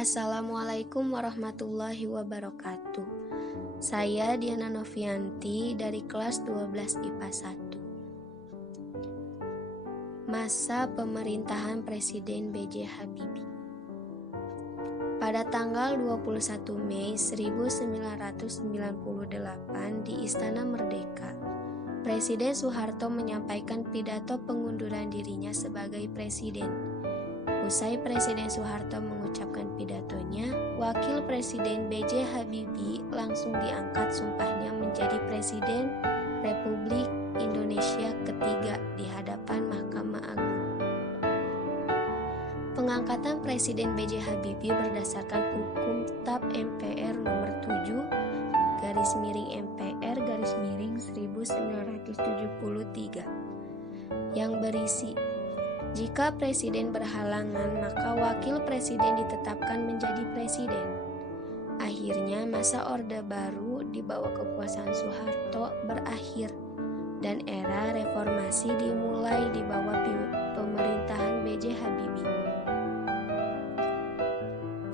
Assalamualaikum warahmatullahi wabarakatuh. Saya Diana Novianti dari kelas 12 IPA 1. Masa pemerintahan Presiden B.J. Habibie. Pada tanggal 21 Mei 1998 di Istana Merdeka, Presiden Soeharto menyampaikan pidato pengunduran dirinya sebagai presiden. Usai Presiden Soeharto mengucapkan pidatonya, Wakil Presiden B.J. Habibie langsung diangkat sumpahnya menjadi Presiden Republik Indonesia ketiga di hadapan Mahkamah Agung. Pengangkatan Presiden B.J. Habibie berdasarkan Hukum TAP MPR nomor 7/MPR/1973 yang berisi, jika presiden berhalangan, maka wakil presiden ditetapkan menjadi presiden. Akhirnya masa Orde Baru di bawah kekuasaan Soeharto berakhir dan era reformasi dimulai di bawah pemerintahan B.J. Habibie.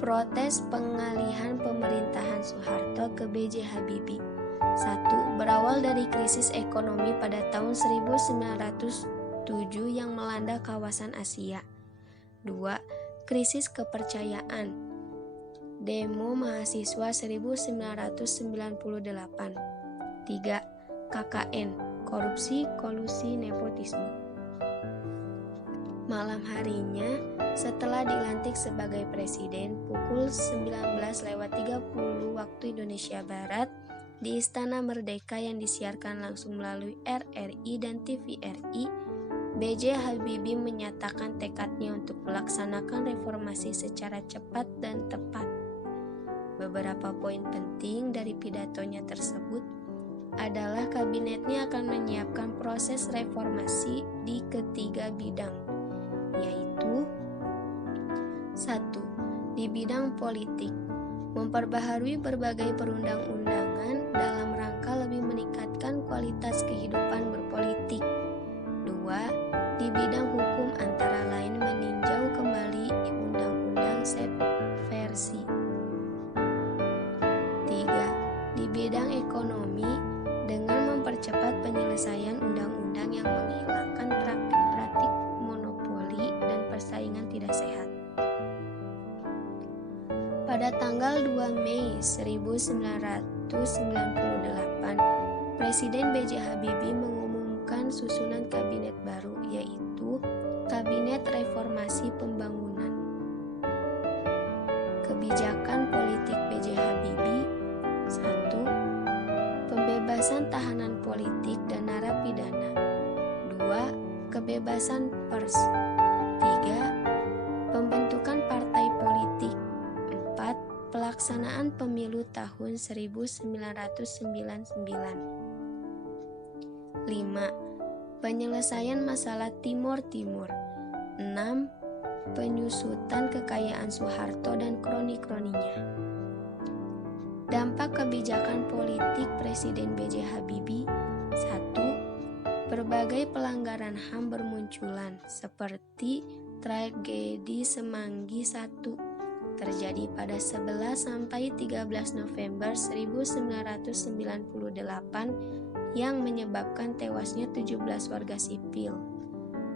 Protes pengalihan pemerintahan Soeharto ke B.J. Habibie. 1. Berawal dari krisis ekonomi pada tahun 1907 yang melanda kawasan Asia. 2. Krisis kepercayaan. Demo mahasiswa 1998. 3. KKN, korupsi, kolusi, nepotisme. Malam harinya, setelah dilantik sebagai presiden, pukul 19.30 waktu Indonesia Barat, di Istana Merdeka yang disiarkan langsung melalui RRI dan TVRI, B.J. Habibie menyatakan tekadnya untuk melaksanakan reformasi secara cepat dan tepat. Beberapa poin penting dari pidatonya tersebut adalah kabinetnya akan menyiapkan proses reformasi di ketiga bidang, yaitu 1. Di bidang politik, memperbaharui berbagai perundang-undangan dalam rangka lebih meningkatkan kualitas kehidupan berpolitik. 2. Di bidang hukum antara lain meninjau kembali Undang-Undang Subversi. 3. Di bidang ekonomi dengan mempercepat penyelesaian undang-undang yang menghilangkan praktik-praktik monopoli dan persaingan tidak sehat. Pada tanggal 2 Mei 1998, Presiden B.J. Habibie mengumumkan susunan kabinet baru, yaitu Kabinet Reformasi Pembangunan. Kebijakan politik B.J. Habibie. 1. Pembebasan tahanan politik dan narapidana. 2. Kebebasan pers. 3. Pembentukan partai politik. 4. Pelaksanaan pemilu tahun 1999. 5. Penyelesaian masalah Timor Timur. 6. Penyusutan kekayaan Soeharto dan kroni-kroninya. Dampak kebijakan politik Presiden B.J. Habibie. 1. Berbagai pelanggaran HAM bermunculan, seperti tragedi Semanggi I terjadi pada 11 sampai 13 November 1998 yang menyebabkan tewasnya 17 warga sipil,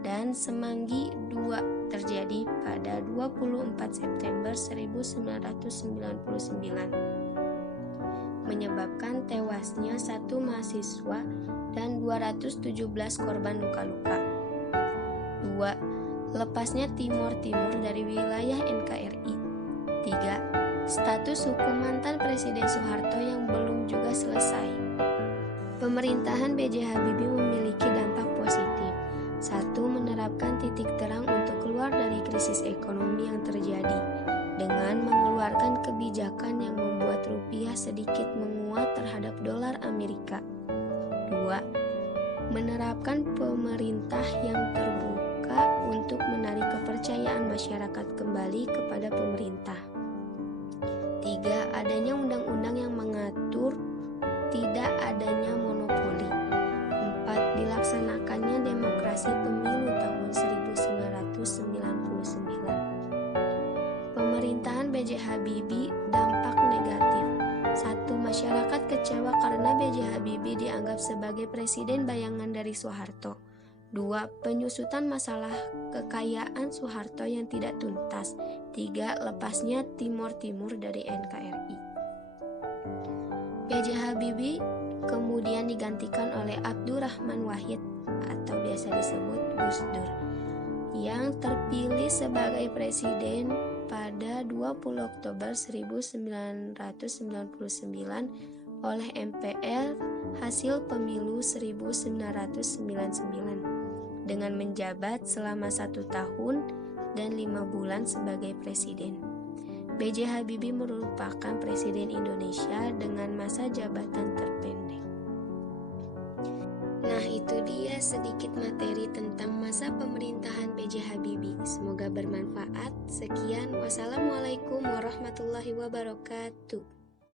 dan Semanggi II terjadi pada 24 September 1999 menyebabkan tewasnya 1 mahasiswa dan 217 korban luka-luka. 2. Lepasnya Timor Timur dari wilayah NKRI. 3. Status hukum mantan Presiden Soeharto yang belum juga selesai. Pemerintahan B.J. Habibie memiliki dampak positif. 1. Menerapkan titik terang untuk keluar dari krisis ekonomi yang terjadi dengan mengeluarkan kebijakan yang membuat rupiah sedikit menguat terhadap dolar Amerika. 2. Menerapkan pemerintah yang terbuka untuk menarik kepercayaan masyarakat kembali kepada pemerintah. 3. Adanya undang-undang yang mengatur tidak adanya monopoli. 4. Dilaksanakannya demokrasi pemilu tahun 1999. Pemerintah Pemerintahan B.J. Habibie, dampak negatif. 1. Masyarakat kecewa karena B.J. Habibie dianggap sebagai presiden bayangan dari Soeharto. 2. Penyusutan masalah kekayaan Soeharto yang tidak tuntas. 3. Lepasnya Timor Timur dari NKRI. B.J. Habibie kemudian digantikan oleh Abdurrahman Wahid atau biasa disebut Gus Dur, yang terpilih sebagai presiden pada 20 Oktober 1999 oleh MPR hasil pemilu 1999 dengan menjabat selama 1 tahun dan 5 bulan sebagai presiden. B.J. Habibie merupakan presiden Indonesia dengan masa jabatan terpendek. Nah, itu dia sedikit materi tentang masa pemerintahan B.J. Habibie. Semoga bermanfaat. Sekian, wassalamualaikum warahmatullahi wabarakatuh.